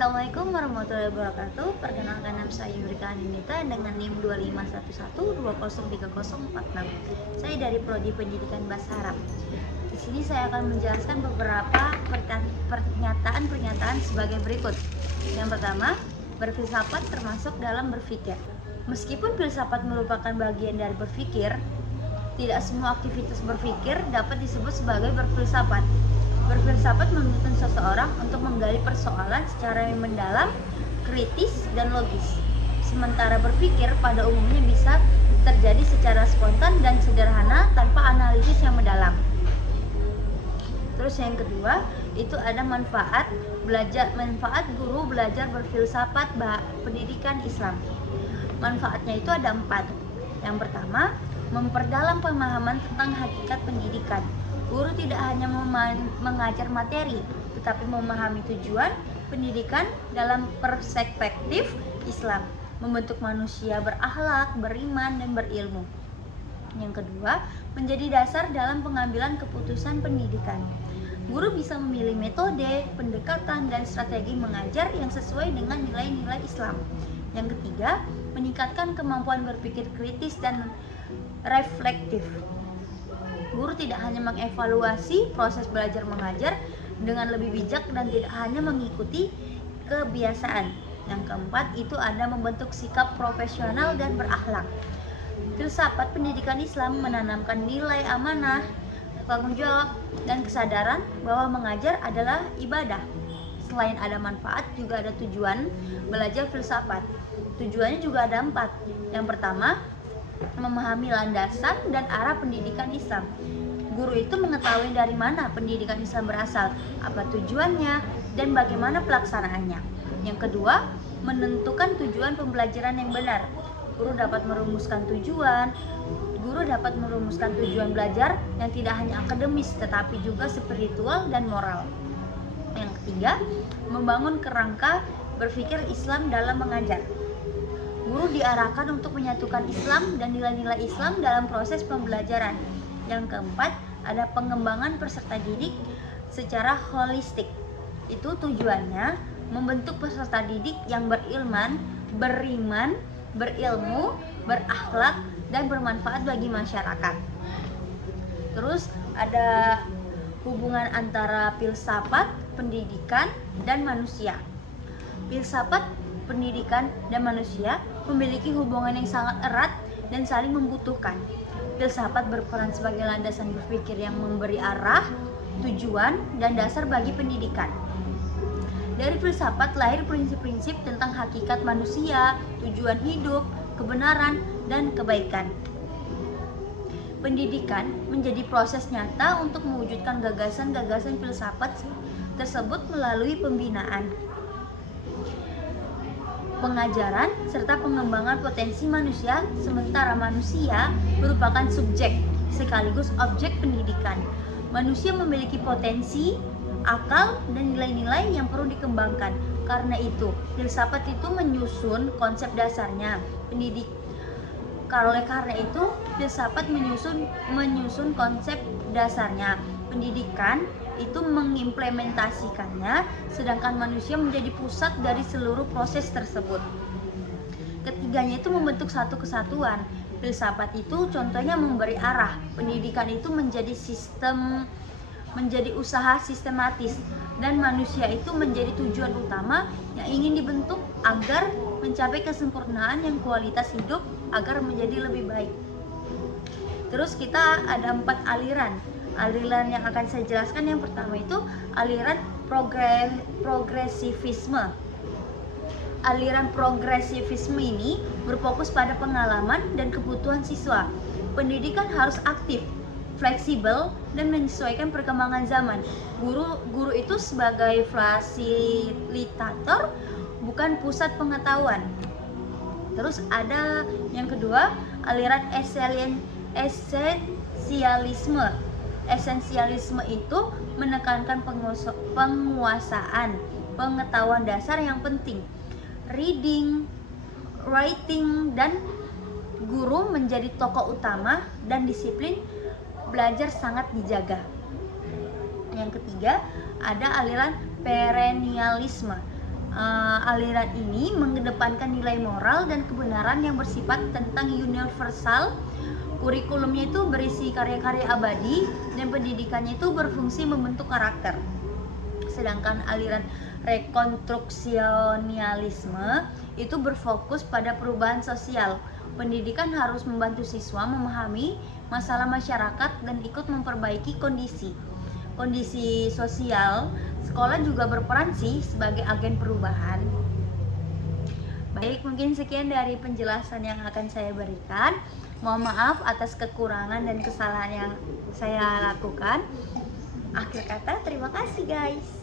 Assalamualaikum warahmatullahi wabarakatuh. Perkenalkan, nama saya Yurika Andinita dengan NIM 2511203046. Saya dari Prodi Pendidikan Bahasa Arab. Di sini saya akan menjelaskan beberapa pernyataan sebagai berikut. Yang pertama, berfilsafat termasuk dalam berpikir. Meskipun filsafat merupakan bagian dari berpikir, tidak semua aktivitas berpikir dapat disebut sebagai berfilsafat. Berfilsafat menuntut seseorang untuk menggali persoalan secara yang mendalam, kritis, dan logis. Sementara berpikir pada umumnya bisa terjadi secara spontan dan sederhana tanpa analisis yang mendalam. Terus yang kedua, itu ada manfaat guru belajar berfilsafat pendidikan Islam. Manfaatnya itu ada 4. Yang pertama, memperdalam pemahaman tentang hakikat pendidikan. Guru tidak hanya mengajar materi, tetapi memahami tujuan pendidikan dalam perspektif Islam, membentuk manusia berakhlak, beriman, dan berilmu. Yang kedua, menjadi dasar dalam pengambilan keputusan pendidikan. Guru bisa memilih metode, pendekatan, dan strategi mengajar yang sesuai dengan nilai-nilai Islam. Yang ketiga, meningkatkan kemampuan berpikir kritis dan reflektif. Guru tidak hanya mengevaluasi proses belajar mengajar dengan lebih bijak dan tidak hanya mengikuti kebiasaan. Yang keempat, itu ada membentuk sikap profesional dan berakhlak. Filsafat pendidikan Islam menanamkan nilai amanah, tanggung jawab, dan kesadaran bahwa mengajar adalah ibadah. Selain ada manfaat, juga ada tujuan belajar filsafat. Tujuannya juga ada 4. Yang pertama, memahami landasan dan arah pendidikan Islam. Guru itu mengetahui dari mana pendidikan Islam berasal, apa tujuannya, dan bagaimana pelaksanaannya. Yang kedua, menentukan tujuan pembelajaran yang benar. Guru dapat merumuskan tujuan belajar yang tidak hanya akademis tetapi juga spiritual dan moral. Yang ketiga, membangun kerangka berpikir Islam dalam mengajar. Guru diarahkan untuk menyatukan Islam dan nilai-nilai Islam dalam proses pembelajaran. Yang keempat, ada pengembangan peserta didik secara holistik. Itu tujuannya membentuk peserta didik yang beriman, berilmu, berakhlak, dan bermanfaat bagi masyarakat. Terus ada hubungan antara filsafat, pendidikan, dan manusia. Filsafat, pendidikan, dan manusia memiliki hubungan yang sangat erat dan saling membutuhkan. Filsafat berperan sebagai landasan berpikir yang memberi arah, tujuan, dan dasar bagi pendidikan. Dari filsafat lahir prinsip-prinsip tentang hakikat manusia, tujuan hidup, kebenaran, dan kebaikan. Pendidikan menjadi proses nyata untuk mewujudkan gagasan-gagasan filsafat tersebut melalui pembinaan, pengajaran, serta pengembangan potensi manusia, sementara manusia merupakan subjek sekaligus objek pendidikan. Manusia memiliki potensi, akal, dan nilai-nilai yang perlu dikembangkan. Karena itu, filsafat itu menyusun konsep dasarnya. Karena itu, filsafat menyusun konsep dasarnya. Pendidikan itu mengimplementasikannya, sedangkan manusia menjadi pusat dari seluruh proses tersebut. Ketiganya itu membentuk satu kesatuan. Filsafat itu contohnya memberi arah, pendidikan itu menjadi usaha sistematis, dan manusia itu menjadi tujuan utama yang ingin dibentuk agar mencapai kesempurnaan yang kualitas hidup agar menjadi lebih baik. Terus kita ada 4 aliran yang akan saya jelaskan. Yang pertama itu aliran progresivisme. Aliran progresivisme ini berfokus pada pengalaman dan kebutuhan siswa. Pendidikan harus aktif, fleksibel, dan menyesuaikan perkembangan zaman. Guru itu sebagai fasilitator, bukan pusat pengetahuan. Terus ada yang kedua, aliran esensialisme. Esensialisme itu menekankan penguasaan pengetahuan dasar yang penting, reading, writing, dan guru menjadi tokoh utama dan disiplin belajar sangat dijaga. Yang ketiga, ada aliran perennialisme. aliran ini mengedepankan nilai moral dan kebenaran yang bersifat tentang universal. Kurikulumnya itu berisi karya-karya abadi dan pendidikannya itu berfungsi membentuk karakter. Sedangkan aliran rekonstruksionialisme itu berfokus pada perubahan sosial. Pendidikan harus membantu siswa memahami masalah masyarakat dan ikut memperbaiki kondisi sosial. Sekolah juga berperan sih sebagai agen perubahan. Baik, mungkin sekian dari penjelasan yang akan saya berikan. Mohon maaf atas kekurangan dan kesalahan yang saya lakukan. Akhir kata, terima kasih guys.